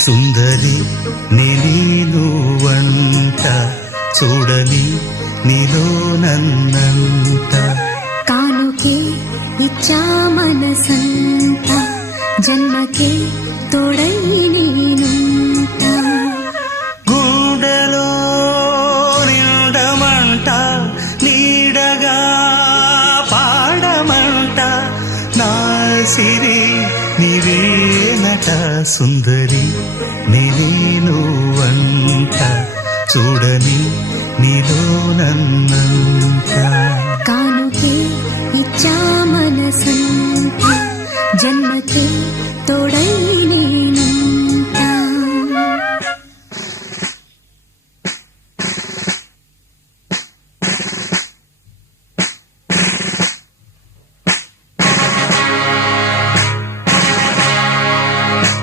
సుందరి నేను వంట చూడని నీలో నన్నంత కానుకే ఇచ్చా మనసంత జన్మకే తోడై నేనుంట గుండెలో నిండమంట నీడగా పాడమంట నా సిరి నీవేనట సుందరి నేను వంట చూడని నీలో నన్నంత కానుకే ఇచ్చా మనసంత జన్మకే తోడై